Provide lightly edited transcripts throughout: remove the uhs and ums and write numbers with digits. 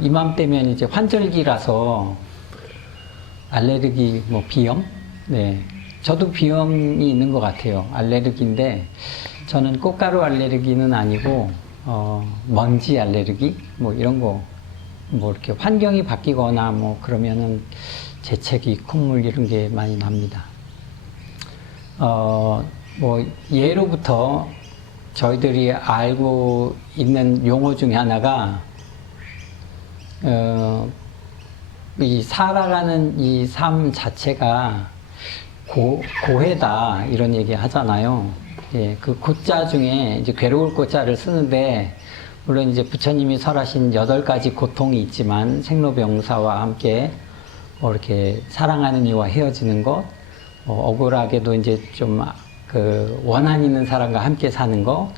이맘때면 이제 환절기라서 알레르기, 뭐 비염? 네. 저도 비염이 있는 것 같아요. 알레르기인데, 저는 꽃가루 알레르기는 아니고, 먼지 알레르기? 뭐 이런 거, 뭐 이렇게 환경이 바뀌거나 뭐 그러면은 재채기, 콧물 이런 게 많이 납니다. 뭐 예로부터 저희들이 알고 있는 용어 중에 하나가, 이 살아가는 이 삶 자체가 고해다 이런 얘기 하잖아요. 예, 그 고자 중에 이제 괴로울 고자를 쓰는데, 물론 이제 부처님이 설하신 8가지 고통이 있지만 생로병사와 함께 이렇게 사랑하는 이와 헤어지는 것, 억울하게도 이제 좀 그 원한 있는 사람과 함께 사는 것,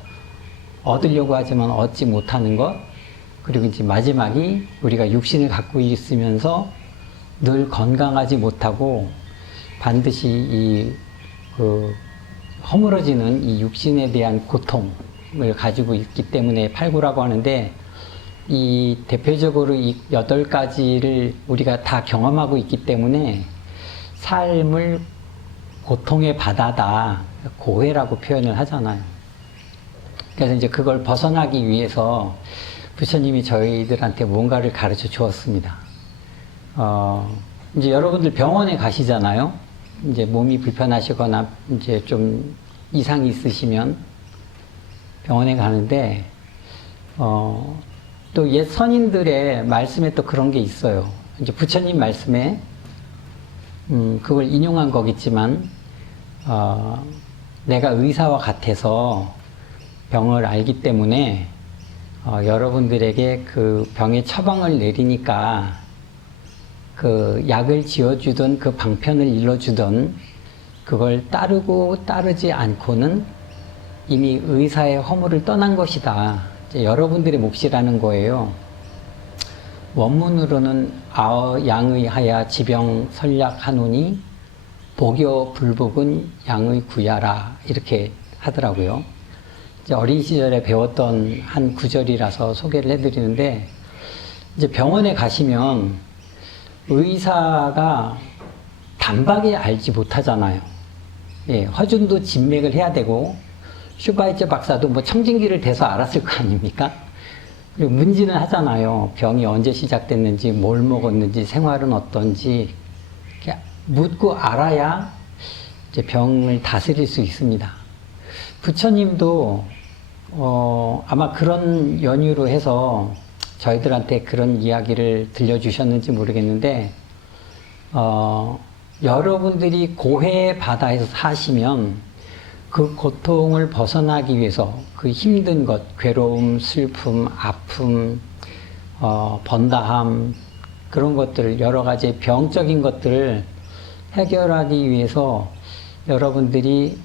얻으려고 하지만 얻지 못하는 것, 그리고 이제 마지막이 우리가 육신을 갖고 있으면서 늘 건강하지 못하고 반드시 허물어지는 이 육신에 대한 고통을 가지고 있기 때문에 팔구라고 하는데, 이 대표적으로 이 8가지를 우리가 다 경험하고 있기 때문에 삶을 고통의 바다다, 고해라고 표현을 하잖아요. 그래서 이제 그걸 벗어나기 위해서 부처님이 저희들한테 뭔가를 가르쳐 주었습니다. 이제 여러분들 병원에 가시잖아요. 이제 몸이 불편하시거나 이제 좀 이상이 있으시면 병원에 가는데, 또 옛 선인들의 말씀에 또 그런 게 있어요. 이제 부처님 말씀에, 그걸 인용한 거겠지만, 내가 의사와 같아서 병을 알기 때문에, 여러분들에게 그 병의 처방을 내리니까 그 약을 지어주던 그 방편을 일러주던 그걸 따르고 따르지 않고는 이미 의사의 허물을 떠난 것이다. 이제 여러분들의 몫이라는 거예요. 원문으로는 양의하야 지병 설약하노니 복여 불복은 양의 구야라 이렇게 하더라고요. 이제 어린 시절에 배웠던 한 구절이라서 소개를 해드리는데, 이제 병원에 가시면 의사가 단박에 알지 못하잖아요. 예, 허준도 진맥을 해야 되고, 슈바이처 박사도 뭐 청진기를 대서 알았을 거 아닙니까? 그리고 문진을 하잖아요. 병이 언제 시작됐는지, 뭘 먹었는지, 생활은 어떤지 묻고 알아야 이제 병을 다스릴 수 있습니다. 부처님도 아마 그런 연유로 해서 저희들한테 그런 이야기를 들려주셨는지 모르겠는데, 여러분들이 고해의 바다에서 사시면 그 고통을 벗어나기 위해서 그 힘든 것, 괴로움, 슬픔, 아픔, 번다함, 그런 것들을, 여러 가지 병적인 것들을 해결하기 위해서 여러분들이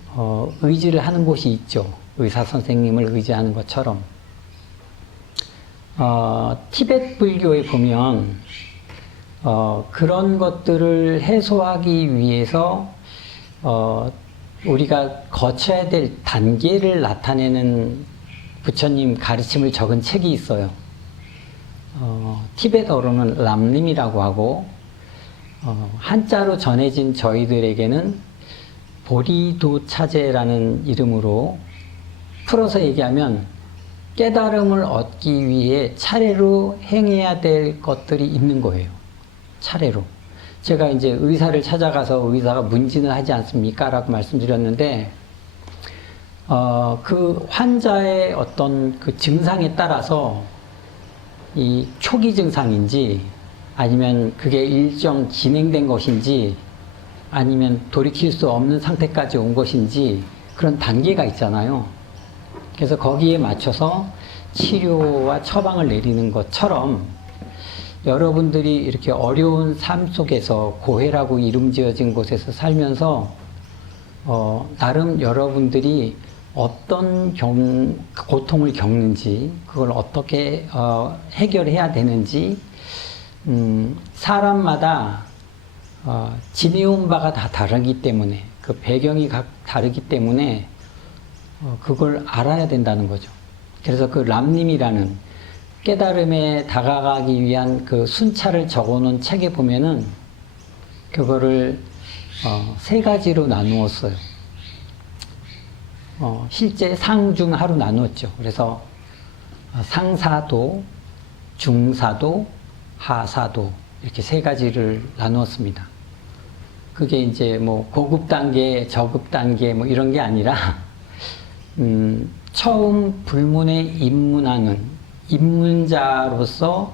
의지를 하는 곳이 있죠. 의사 선생님을 의지하는 것처럼. 티베트 불교에 보면 그런 것들을 해소하기 위해서 우리가 거쳐야 될 단계를 나타내는 부처님 가르침을 적은 책이 있어요. 티베트어로는 람림이라고 하고, 한자로 전해진 저희들에게는 보리도차제라는 이름으로, 풀어서 얘기하면 깨달음을 얻기 위해 차례로 행해야 될 것들이 있는 거예요. 차례로. 제가 이제 의사를 찾아가서 의사가 문진을 하지 않습니까? 라고 말씀드렸는데, 그 환자의 어떤 그 증상에 따라서 이 초기 증상인지, 아니면 그게 일정 진행된 것인지, 아니면 돌이킬 수 없는 상태까지 온 것인지, 그런 단계가 있잖아요. 그래서 거기에 맞춰서 치료와 처방을 내리는 것처럼, 여러분들이 이렇게 어려운 삶 속에서 고해라고 이름 지어진 곳에서 살면서 나름 여러분들이 어떤 고통을 겪는지, 그걸 어떻게 해결해야 되는지, 사람마다 지내온 바가 다 다르기 때문에, 그 배경이 다르기 때문에 그걸 알아야 된다는 거죠. 그래서 그 람님이라는 깨달음에 다가가기 위한 그 순차를 적어놓은 책에 보면은 그거를 세 가지로 나누었어요. 실제 상중하로 나누었죠. 그래서 상사도, 중사도, 하사도 이렇게 세 가지를 나누었습니다. 그게 이제 뭐 고급 단계, 저급 단계 뭐 이런 게 아니라 처음 불문에 입문하는 입문자로서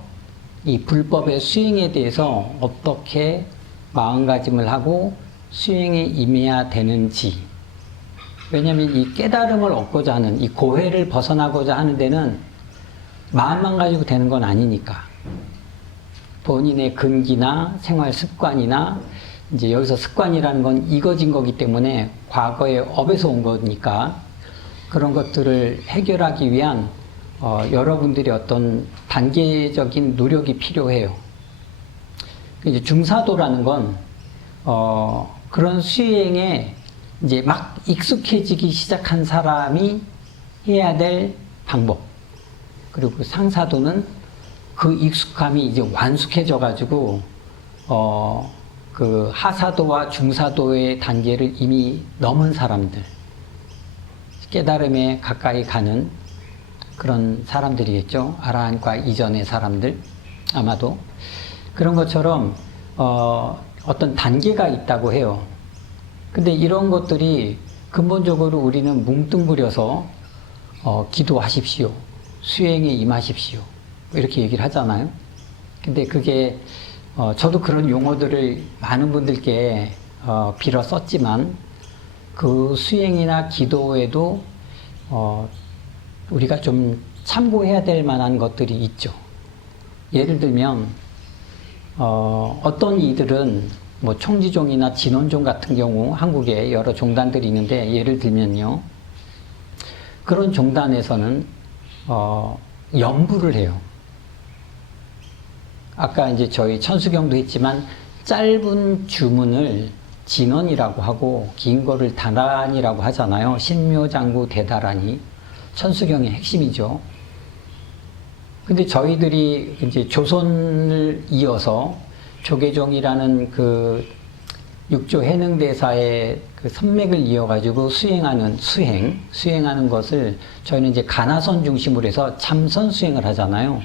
이 불법의 수행에 대해서 어떻게 마음가짐을 하고 수행에 임해야 되는지. 왜냐하면 이 깨달음을 얻고자 하는, 이 고해를 벗어나고자 하는 데는 마음만 가지고 되는 건 아니니까. 본인의 근기나 생활 습관이나, 이제 여기서 습관이라는 건 이거진 거기 때문에 과거의 업에서 온 거니까 그런 것들을 해결하기 위한 여러분들이 어떤 단계적인 노력이 필요해요. 이제 중사도라는 건 그런 수행에 이제 막 익숙해지기 시작한 사람이 해야 될 방법. 그리고 상사도는 그 익숙함이 이제 완숙해져 가지고 그 하사도와 중사도의 단계를 이미 넘은 사람들, 깨달음에 가까이 가는 그런 사람들이겠죠. 아라한과 이전의 사람들, 아마도 그런 것처럼 어떤 단계가 있다고 해요. 근데 이런 것들이 근본적으로 우리는 뭉뚱그려서 기도하십시오, 수행에 임하십시오 이렇게 얘기를 하잖아요. 근데 그게 저도 그런 용어들을 많은 분들께 빌어 썼지만 그 수행이나 기도에도 우리가 좀 참고해야 될 만한 것들이 있죠. 예를 들면 어떤 이들은 뭐 총지종이나 진원종 같은 경우 한국에 여러 종단들이 있는데, 예를 들면요, 그런 종단에서는 연부를 해요. 아까 이제 저희 천수경도 했지만 짧은 주문을 진원이라고 하고 긴 거를 다란이라고 하잖아요. 신묘장구 대다란이 천수경의 핵심이죠. 근데 저희들이 이제 조선을 이어서 조계종이라는 그 육조 해능대사의 그 선맥을 이어가지고 수행하는 것을 저희는 이제 가나선 중심으로 해서 참선 수행을 하잖아요.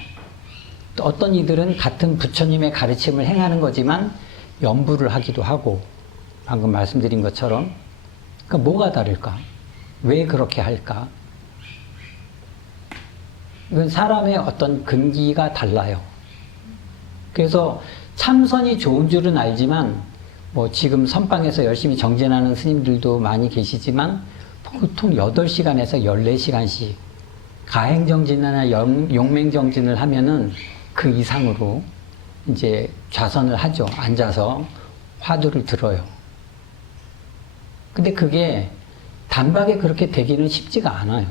또 어떤 이들은 같은 부처님의 가르침을 행하는 거지만 연부를 하기도 하고, 방금 말씀드린 것처럼. 그러니까 뭐가 다를까? 왜 그렇게 할까? 이건 사람의 어떤 근기가 달라요. 그래서 참선이 좋은 줄은 알지만, 뭐 지금 선방에서 열심히 정진하는 스님들도 많이 계시지만 보통 8시간에서 14시간씩 가행정진이나 용맹정진을 하면은 그 이상으로 이제 좌선을 하죠. 앉아서 화두를 들어요. 근데 그게 단박에 그렇게 되기는 쉽지가 않아요.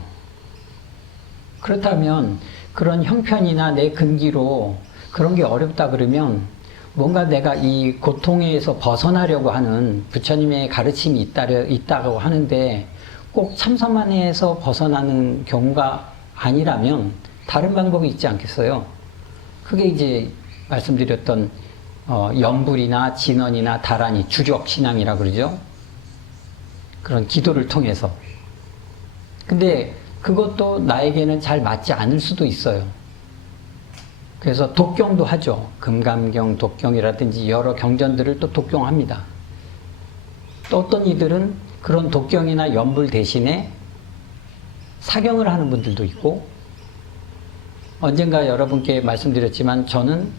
그렇다면 그런 형편이나 내 근기로 그런 게 어렵다 그러면 뭔가 내가 이 고통에서 벗어나려고 하는 부처님의 가르침이 있다고 하는데 꼭 참선만 해서 벗어나는 경우가 아니라면 다른 방법이 있지 않겠어요? 그게 이제 말씀드렸던 연불이나 진언이나 다란이, 주적신앙이라 그러죠. 그런 기도를 통해서. 근데 그것도 나에게는 잘 맞지 않을 수도 있어요. 그래서 독경도 하죠. 금감경, 독경이라든지 여러 경전들을 또 독경합니다. 또 어떤 이들은 그런 독경이나 연불 대신에 사경을 하는 분들도 있고, 언젠가 여러분께 말씀드렸지만 저는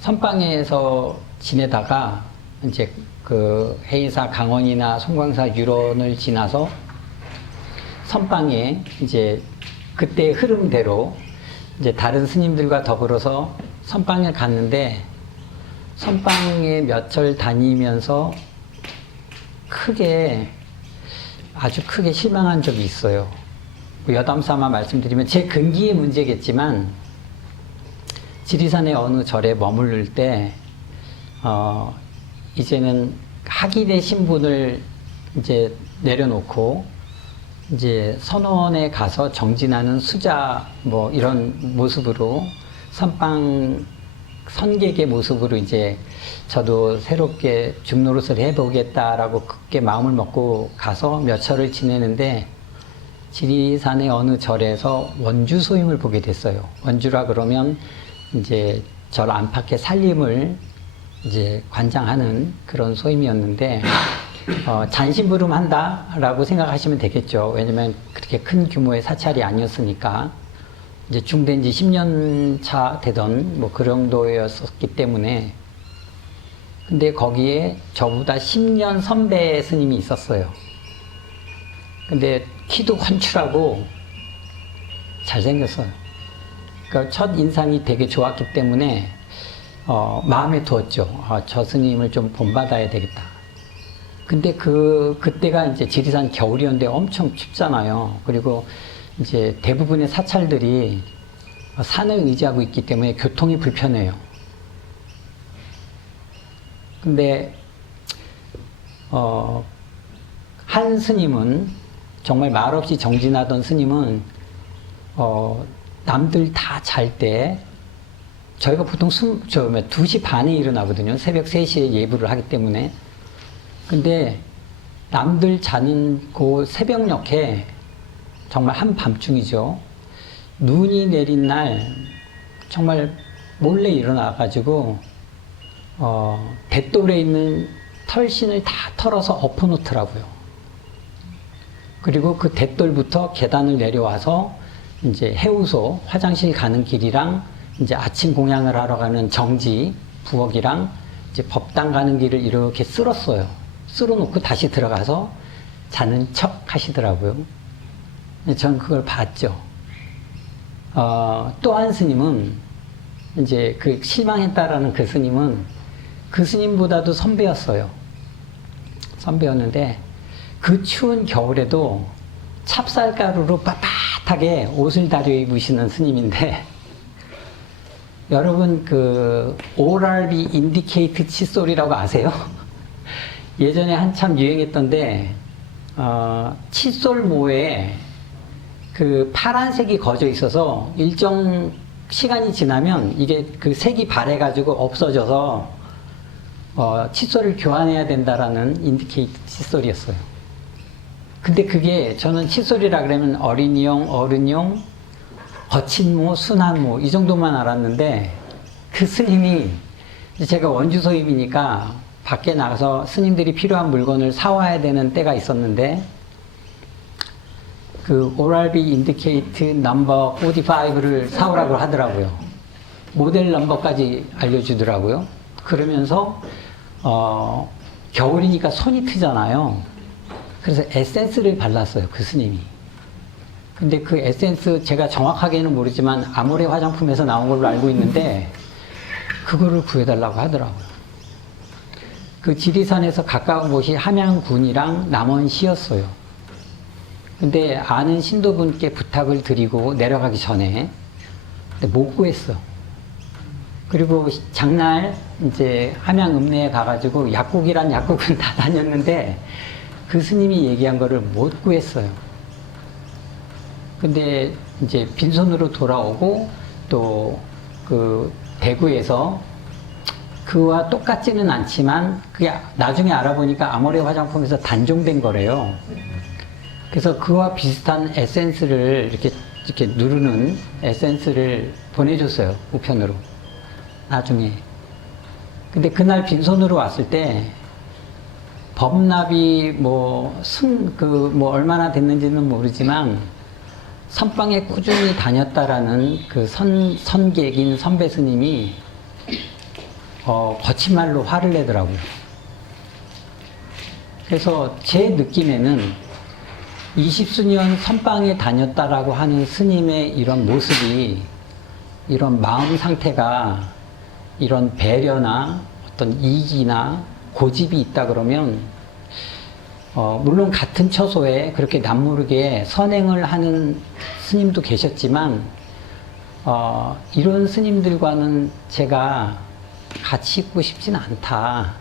선방에서 지내다가 이제 그 해인사 강원이나 송광사 유론을 지나서 선방에 이제 그때 흐름대로 이제 다른 스님들과 더불어서 선방에 갔는데, 선방에 몇철 다니면서 아주 크게 실망한 적이 있어요. 여담삼아 말씀드리면 제 근기의 문제겠지만, 지리산의 어느 절에 머무를 때 이제는 학인의 신분을 이제 내려놓고 이제 선원에 가서 정진하는 수자 뭐 이런 모습으로 선방 선객의 모습으로 이제 저도 새롭게 중노릇을 해보겠다라고 굳게 마음을 먹고 가서 몇 철을 지내는데 지리산의 어느 절에서 원주 소임을 보게 됐어요. 원주라 그러면 이제 절 안팎의 살림을 이제 관장하는 그런 소임이었는데 잔심부름한다라고 생각하시면 되겠죠. 왜냐면 그렇게 큰 규모의 사찰이 아니었으니까 이제 중된 지 10년 차 되던 뭐 그 정도였었기 때문에 근데 거기에 저보다 10년 선배 스님이 있었어요. 근데 키도 헌칠하고 잘생겼어요. 그러니까 첫 인상이 되게 좋았기 때문에 마음에 두었죠. 저 스님을 좀 본받아야 되겠다. 근데 그때가 이제 지리산 겨울이었는데 엄청 춥잖아요. 그리고 이제 대부분의 사찰들이 산을 의지하고 있기 때문에 교통이 불편해요. 근데 한 스님은 정말 말없이 정진하던 스님은 남들 다 잘 때 저희가 보통 2시 반에 일어나거든요. 새벽 3시에 예불을 하기 때문에. 근데 남들 자는 그 새벽녘에 정말 한밤중이죠. 눈이 내린 날 정말 몰래 일어나가지고 뱃돌에 있는 털신을 다 털어서 엎어놓더라고요. 그리고 그 뱃돌부터 계단을 내려와서 이제 해우소 화장실 가는 길이랑 이제 아침 공양을 하러 가는 정지 부엌이랑 이제 법당 가는 길을 이렇게 쓸었어요. 쓸어놓고 다시 들어가서 자는 척 하시더라고요. 전 그걸 봤죠. 또 한 스님은 이제 그 실망했다라는 그 스님은 그 스님보다도 선배였어요. 선배였는데 그 추운 겨울에도 찹쌀가루로 빳빳하게 옷을 다려 입으시는 스님인데 여러분 그 ORB 인디케이트 칫솔이라고 아세요? 예전에 한참 유행했던데 칫솔모에 그 파란색이 거져 있어서 일정 시간이 지나면 이게 그 색이 바래가지고 없어져서 칫솔을 교환해야 된다라는 인디케이트 칫솔이었어요. 근데 그게 저는 칫솔이라 그러면 어린이용, 어른용, 거친모, 순한모 이 정도만 알았는데 그 스님이 제가 원주소임이니까 밖에 나가서 스님들이 필요한 물건을 사와야 되는 때가 있었는데 그 ORB 인디케이트 넘버 45를 사오라고 하더라고요. 모델 넘버까지 알려주더라고요. 그러면서 겨울이니까 손이 트잖아요. 그래서 에센스를 발랐어요. 그 스님이. 근데 그 에센스 제가 정확하게는 모르지만 아모레 화장품에서 나온 걸로 알고 있는데 그거를 구해달라고 하더라고요. 그 지리산에서 가까운 곳이 함양군이랑 남원시였어요. 근데 아는 신도분께 부탁을 드리고 내려가기 전에 근데 못 구했어. 그리고 장날 이제 함양 읍내에 가가지고 약국이란 약국은 다 다녔는데 그 스님이 얘기한 거를 못 구했어요. 근데 이제 빈손으로 돌아오고 또 그 대구에서 그와 똑같지는 않지만 그게 나중에 알아보니까 아모레 화장품에서 단종된 거래요. 그래서 그와 비슷한 에센스를 이렇게 누르는 에센스를 보내줬어요. 우편으로. 나중에. 근데 그날 빈손으로 왔을 때 법납이 뭐 얼마나 됐는지는 모르지만 선방에 꾸준히 다녔다라는 그 선객인 선배 스님이 거친 말로 화를 내더라고요. 그래서 제 느낌에는 20수년 선방에 다녔다라고 하는 스님의 이런 모습이, 이런 마음 상태가 이런 배려나 어떤 이기나 고집이 있다 그러면 물론 같은 처소에 그렇게 남모르게 선행을 하는 스님도 계셨지만 이런 스님들과는 제가 같이 있고 싶진 않다,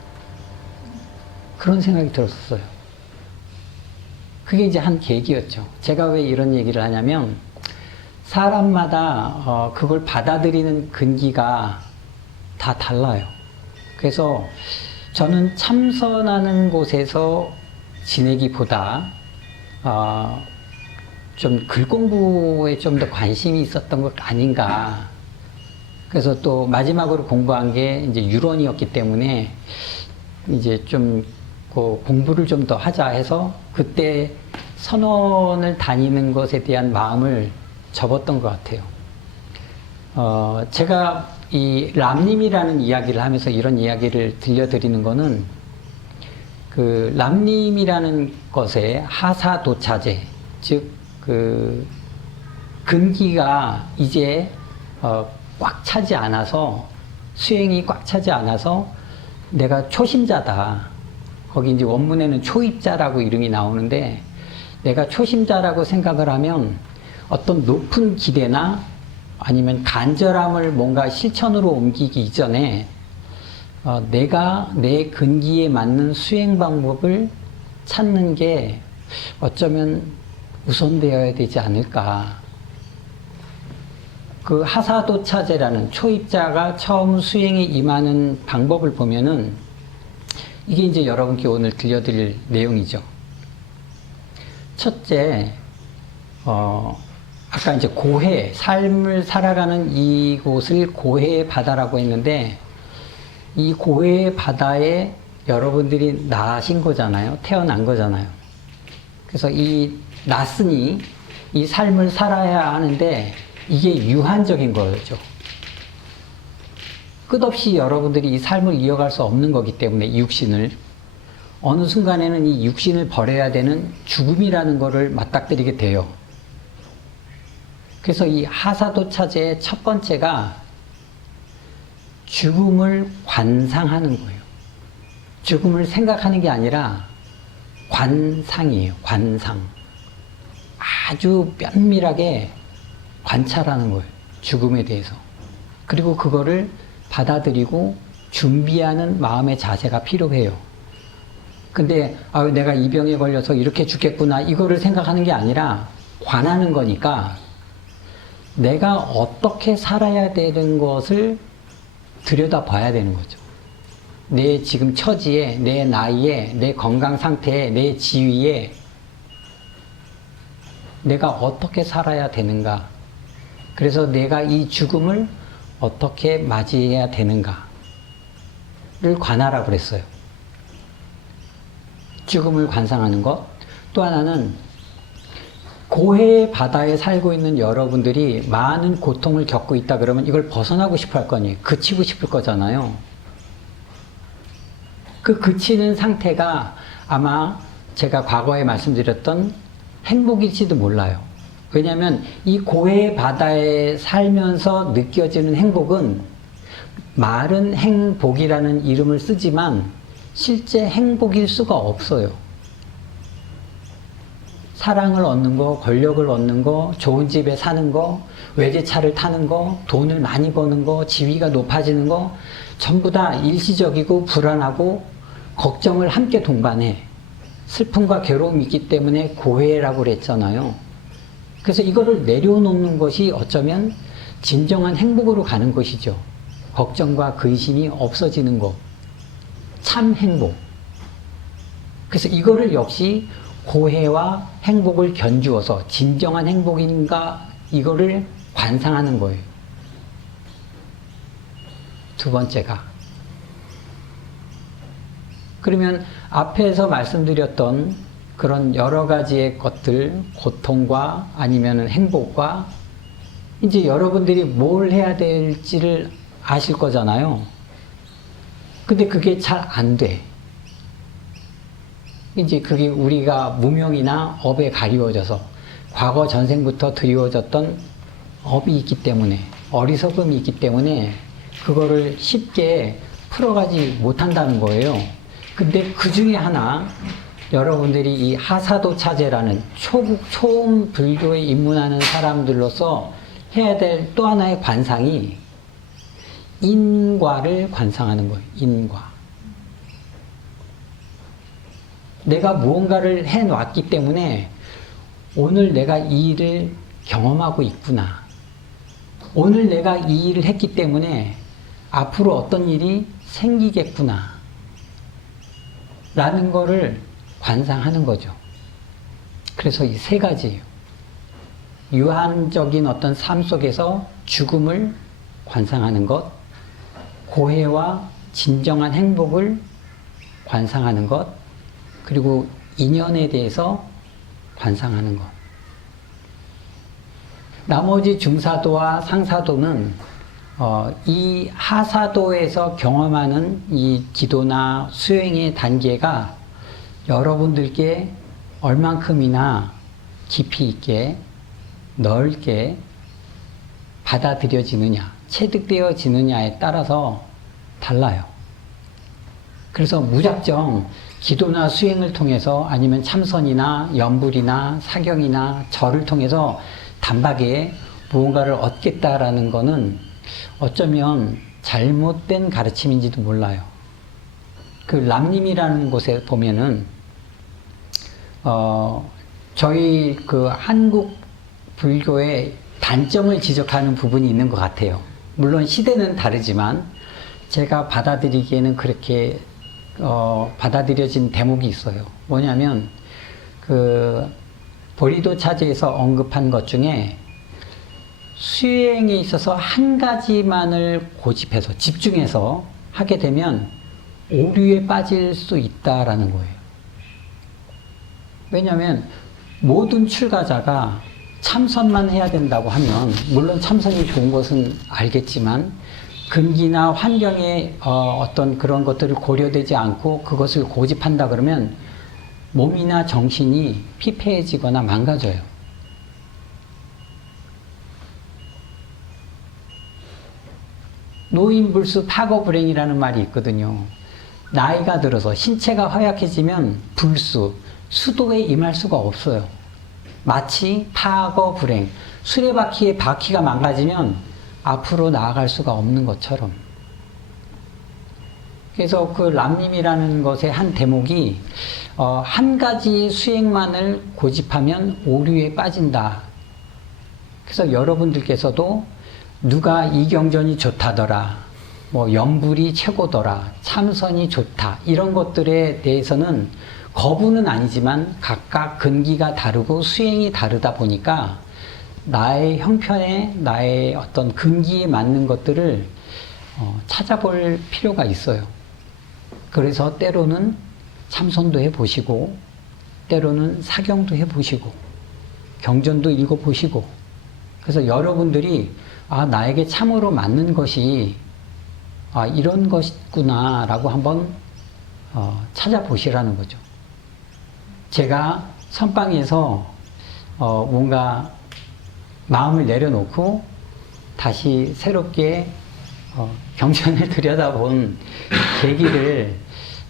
그런 생각이 들었어요. 그게 이제 한 계기였죠. 제가 왜 이런 얘기를 하냐면 사람마다 그걸 받아들이는 근기가 다 달라요. 그래서 저는 참선하는 곳에서 지내기보다 좀 글 공부에 좀 더 관심이 있었던 것 아닌가. 그래서 또 마지막으로 공부한 게 이제 유론이었기 때문에 이제 좀 공부를 좀 더 하자 해서 그때 선원을 다니는 것에 대한 마음을 접었던 것 같아요. 제가 이 람님이라는 이야기를 하면서 이런 이야기를 들려드리는 거는 그 람님이라는 것의 하사도차제, 즉 그 근기가 이제 꽉 차지 않아서, 수행이 꽉 차지 않아서 내가 초심자다. 거기 이제 원문에는 초입자라고 이름이 나오는데, 내가 초심자라고 생각을 하면 어떤 높은 기대나 아니면 간절함을 뭔가 실천으로 옮기기 이전에 내가 내 근기에 맞는 수행 방법을 찾는 게 어쩌면 우선되어야 되지 않을까. 그 하사도차제라는 초입자가 처음 수행에 임하는 방법을 보면은 이게 이제 여러분께 오늘 들려드릴 내용이죠. 첫째, 아까 이제 고해, 삶을 살아가는 이곳을 고해의 바다라고 했는데, 이 고해의 바다에 여러분들이 나신 거잖아요. 태어난 거잖아요. 그래서 났으니 이 삶을 살아야 하는데 이게 유한적인 거죠. 끝없이 여러분들이 이 삶을 이어갈 수 없는 거기 때문에 육신을, 어느 순간에는 이 육신을 버려야 되는 죽음이라는 거를 맞닥뜨리게 돼요. 그래서 이 하사도차제의 첫 번째가 죽음을 관상하는 거예요. 죽음을 생각하는 게 아니라 관상이에요. 관상. 아주 면밀하게 관찰하는 거예요. 죽음에 대해서. 그리고 그거를 받아들이고 준비하는 마음의 자세가 필요해요. 근데 내가 이 병에 걸려서 이렇게 죽겠구나 이거를 생각하는 게 아니라 관하는 거니까 내가 어떻게 살아야 되는 것을 들여다봐야 되는 거죠. 내 지금 처지에, 내 나이에, 내 건강 상태에, 내 지위에 내가 어떻게 살아야 되는가. 그래서 내가 이 죽음을 어떻게 맞이해야 되는가를 관하라고 그랬어요. 죽음을 관상하는 것. 또 하나는 고해의 바다에 살고 있는 여러분들이 많은 고통을 겪고 있다 그러면 이걸 벗어나고 싶어 할 거니, 그치고 싶을 거잖아요. 그 그치는 상태가 아마 제가 과거에 말씀드렸던 행복일지도 몰라요. 왜냐하면 이 고해의 바다에 살면서 느껴지는 행복은 말은 행복이라는 이름을 쓰지만 실제 행복일 수가 없어요. 사랑을 얻는 거, 권력을 얻는 거, 좋은 집에 사는 거, 외제차를 타는 거, 돈을 많이 버는 거, 지위가 높아지는 거 전부 다 일시적이고 불안하고 걱정을 함께 동반해. 슬픔과 괴로움이 있기 때문에 고해라고 그랬잖아요. 그래서 이거를 내려놓는 것이 어쩌면 진정한 행복으로 가는 것이죠. 걱정과 근심이 없어지는 것. 참 행복. 그래서 이거를 역시 고해와 행복을 견주어서 진정한 행복인가 이거를 관상하는 거예요. 두 번째가. 그러면 앞에서 말씀드렸던 그런 여러 가지의 것들, 고통과 아니면 행복과 이제 여러분들이 뭘 해야 될지를 아실 거잖아요. 근데 그게 잘 안 돼. 이제 그게 우리가 무명이나 업에 가리워져서 과거 전생부터 드리워졌던 업이 있기 때문에, 어리석음이 있기 때문에 그거를 쉽게 풀어가지 못한다는 거예요. 근데 그 중에 하나, 여러분들이 이 하사도차제라는 초음 불교에 입문하는 사람들로서 해야 될 또 하나의 관상이 인과를 관상하는 거예요. 인과. 내가 무언가를 해놨기 때문에 오늘 내가 이 일을 경험하고 있구나. 오늘 내가 이 일을 했기 때문에 앞으로 어떤 일이 생기겠구나. 라는 거를 관상하는 거죠. 그래서 이 세 가지예요. 유한적인 어떤 삶 속에서 죽음을 관상하는 것, 고해와 진정한 행복을 관상하는 것, 그리고 인연에 대해서 관상하는 것. 나머지 중사도와 상사도는 이 하사도에서 경험하는 이 기도나 수행의 단계가 여러분들께 얼만큼이나 깊이 있게 넓게 받아들여지느냐, 체득되어지느냐에 따라서 달라요. 그래서 무작정 기도나 수행을 통해서 아니면 참선이나 염불이나 사경이나 절을 통해서 단박에 무언가를 얻겠다라는 것은 어쩌면 잘못된 가르침인지도 몰라요. 그 람림이라는 곳에 보면은 저희 그 한국 불교의 단점을 지적하는 부분이 있는 것 같아요. 물론 시대는 다르지만 제가 받아들이기에는 그렇게 받아들여진 대목이 있어요. 뭐냐면 그 보리도 차지에서 언급한 것 중에 수행에 있어서 한 가지만을 고집해서 집중해서 하게 되면 오류에 빠질 수 있다라는 거예요. 왜냐하면 모든 출가자가 참선만 해야 된다고 하면 물론 참선이 좋은 것은 알겠지만 근기나 환경에 어떤 그런 것들을 고려되지 않고 그것을 고집한다 그러면 몸이나 정신이 피폐해지거나 망가져요. 노인불수 파거불행이라는 말이 있거든요. 나이가 들어서 신체가 허약해지면 불수, 수도에 임할 수가 없어요. 마치 파거불행, 수레바퀴의 바퀴가 망가지면 앞으로 나아갈 수가 없는 것처럼. 그래서 그 람림이라는 것의 한 대목이 한 가지 수행만을 고집하면 오류에 빠진다. 그래서 여러분들께서도 누가 이 경전이 좋다더라, 뭐 염불이 최고더라, 참선이 좋다, 이런 것들에 대해서는 거부는 아니지만 각각 근기가 다르고 수행이 다르다 보니까 나의 형편에 나의 어떤 근기에 맞는 것들을 찾아볼 필요가 있어요. 그래서 때로는 참선도 해보시고 때로는 사경도 해보시고 경전도 읽어보시고 그래서 여러분들이 나에게 참으로 맞는 것이 이런 것이구나 라고 한번 찾아보시라는 거죠. 제가 선방에서 뭔가 마음을 내려놓고 다시 새롭게 경전을 들여다본 계기를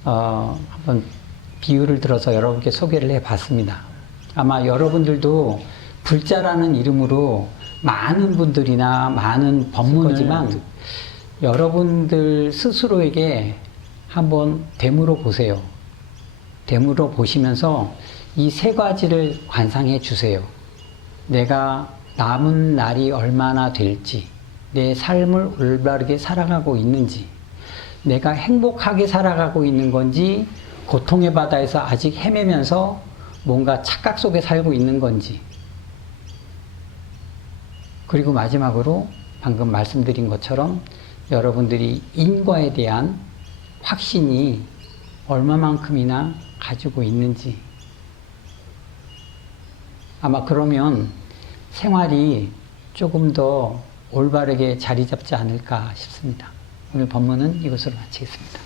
한번 비유를 들어서 여러분께 소개를 해봤습니다. 아마 여러분들도 불자라는 이름으로 많은 분들이나 많은 법문이지만 여러분들 스스로에게 한번 되물어 보세요. 되물어 보시면서 이 세 가지를 관상해 주세요. 내가 남은 날이 얼마나 될지, 내 삶을 올바르게 살아가고 있는지, 내가 행복하게 살아가고 있는 건지, 고통의 바다에서 아직 헤매면서 뭔가 착각 속에 살고 있는 건지, 그리고 마지막으로 방금 말씀드린 것처럼 여러분들이 인과에 대한 확신이 얼마만큼이나 가지고 있는지. 아마 그러면 생활이 조금 더 올바르게 자리 잡지 않을까 싶습니다. 오늘 법문은 이것으로 마치겠습니다.